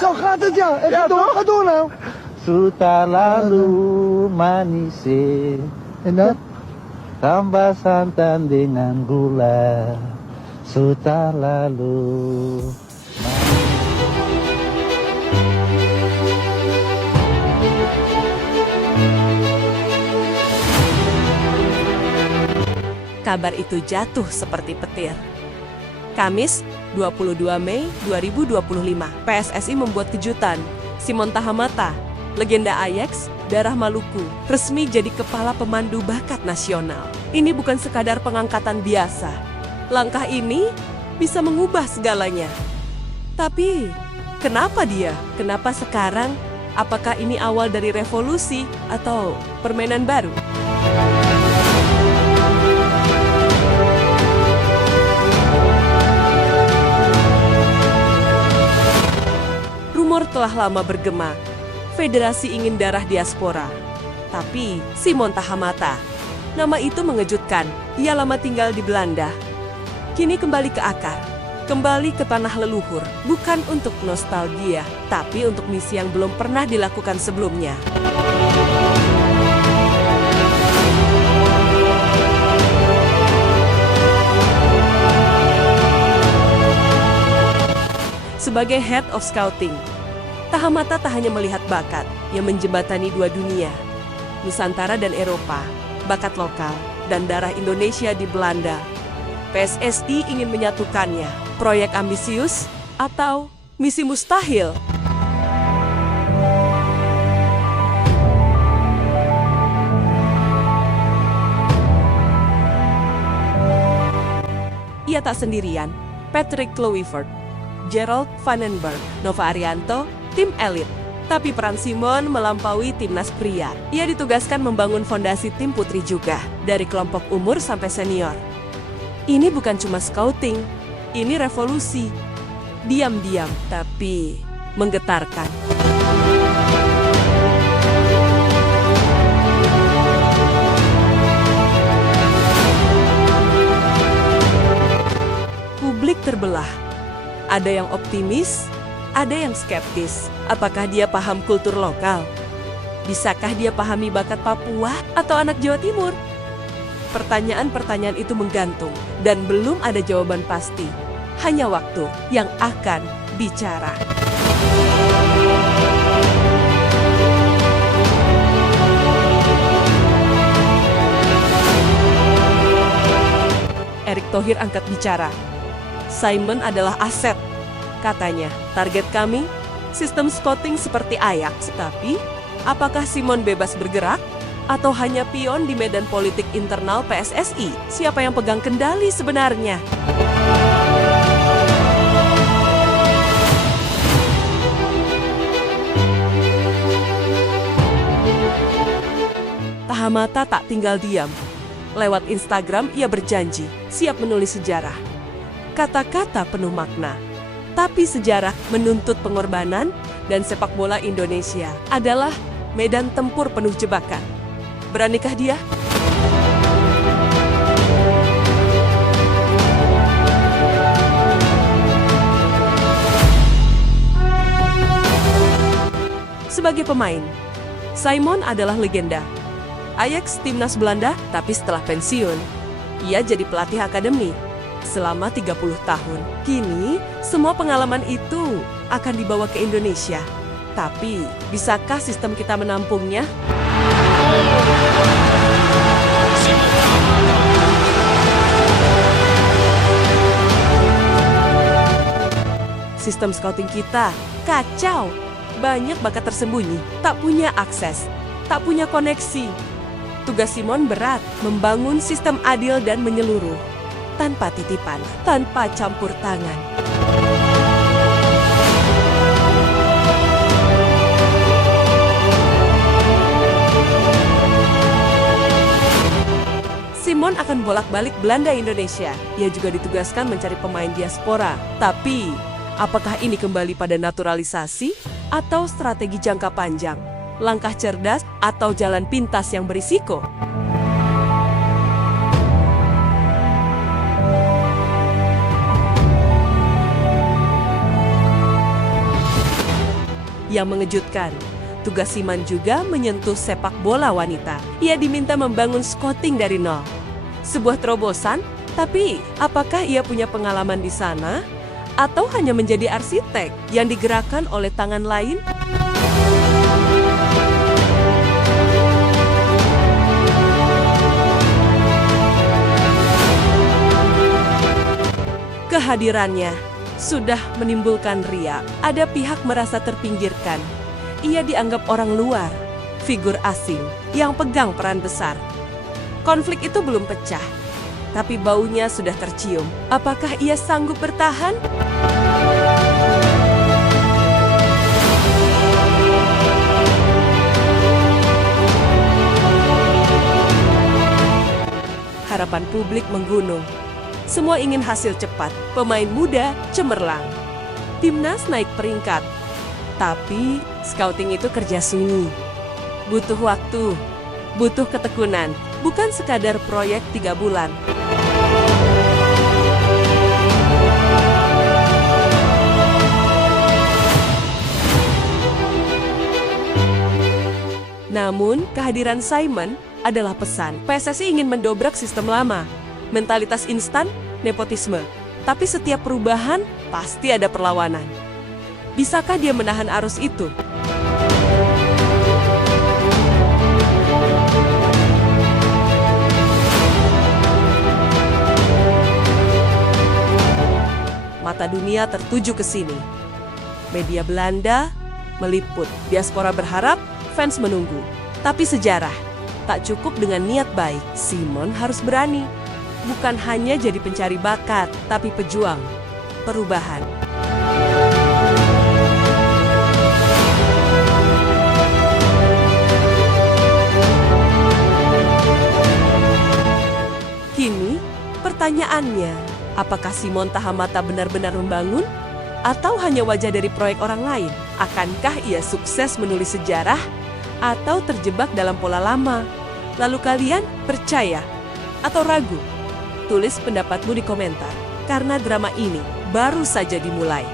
Sok kata aja. Kado now. Suta lalu manis, Enak. tambah santan dengan gula. Suta lalu Kabar itu jatuh seperti petir. Kamis, 22 Mei 2025, PSSI membuat kejutan. Simon Tahamata, legenda Ajax, darah Maluku, resmi jadi kepala pemandu bakat nasional. Ini bukan sekadar pengangkatan biasa. Langkah ini bisa mengubah segalanya. Tapi, kenapa dia? Kenapa sekarang? Apakah ini awal dari revolusi atau permainan baru? Rumor telah lama bergema, federasi ingin darah diaspora. Tapi Simon Tahamata, nama itu mengejutkan. Ia lama tinggal di Belanda. Kini kembali ke akar, kembali ke tanah leluhur. Bukan untuk nostalgia, tapi untuk misi yang belum pernah dilakukan sebelumnya. Sebagai Head of Scouting, Tahamata tak hanya melihat bakat yang menjembatani dua dunia, Nusantara dan Eropa, bakat lokal, dan darah Indonesia di Belanda. PSSI ingin menyatukannya, proyek ambisius atau misi mustahil. Ia tak sendirian, Patrick Kluivert, Gerald Vandenberg, Nova Arianto, tim elit. Tapi peran Simon melampaui timnas pria. Ia ditugaskan membangun fondasi tim putri juga, dari kelompok umur sampai senior. Ini bukan cuma scouting, ini revolusi. Diam-diam, tapi menggetarkan. Publik terbelah. Ada yang optimis, ada yang skeptis. Apakah dia paham kultur lokal? Bisakah dia pahami bakat Papua atau anak Jawa Timur? Pertanyaan-pertanyaan itu menggantung dan belum ada jawaban pasti. Hanya waktu yang akan bicara. Erick Thohir angkat bicara. Simon adalah aset, katanya. Target kami, sistem scouting seperti Ajax. Tapi, apakah Simon bebas bergerak? Atau hanya pion di medan politik internal PSSI? Siapa yang pegang kendali sebenarnya? Tahamata tak tinggal diam. Lewat Instagram ia berjanji, siap menulis sejarah. Kata-kata penuh makna. Tapi sejarah menuntut pengorbanan dan sepak bola Indonesia adalah medan tempur penuh jebakan. Beranikah dia? Sebagai pemain, Simon adalah legenda. Ajax timnas Belanda, tapi setelah pensiun, ia jadi pelatih akademi. Selama 30 tahun. Kini, semua pengalaman itu akan dibawa ke Indonesia. Tapi, bisakah sistem kita menampungnya? Sistem scouting kita kacau. Banyak bakat tersembunyi, tak punya akses, tak punya koneksi. Tugas Simon berat, membangun sistem adil dan menyeluruh. Tanpa titipan, tanpa campur tangan. Simon akan bolak-balik Belanda Indonesia. Ia juga ditugaskan mencari pemain diaspora. Tapi, apakah ini kembali pada naturalisasi atau strategi jangka panjang? Langkah cerdas atau jalan pintas yang berisiko? Yang mengejutkan, tugas Simon juga menyentuh sepak bola wanita. Ia diminta membangun scouting dari nol. Sebuah terobosan, tapi apakah ia punya pengalaman di sana? Atau hanya menjadi arsitek yang digerakkan oleh tangan lain? Kehadirannya sudah menimbulkan riak. Ada pihak merasa terpinggirkan. Ia dianggap orang luar, figur asing yang pegang peran besar. Konflik itu belum pecah, tapi baunya sudah tercium. Apakah ia sanggup bertahan? Harapan publik menggunung. Semua ingin hasil cepat, pemain muda cemerlang. Timnas naik peringkat, tapi scouting itu kerja sunyi. Butuh waktu, butuh ketekunan, bukan sekadar proyek 3 bulan. Namun, kehadiran Simon adalah pesan. PSSI ingin mendobrak sistem lama. Mentalitas instan, nepotisme. Tapi setiap perubahan pasti ada perlawanan. Bisakah dia menahan arus itu? Mata dunia tertuju ke sini. Media Belanda meliput. Diaspora berharap, fans menunggu. Tapi sejarah tak cukup dengan niat baik. Simon harus berani. Bukan hanya jadi pencari bakat, tapi pejuang perubahan. Kini, pertanyaannya, apakah Simon Tahamata benar-benar membangun? Atau hanya wajah dari proyek orang lain? Akankah ia sukses menulis sejarah? Atau terjebak dalam pola lama? Lalu kalian percaya atau ragu? Tulis pendapatmu di komentar, karena drama ini baru saja dimulai.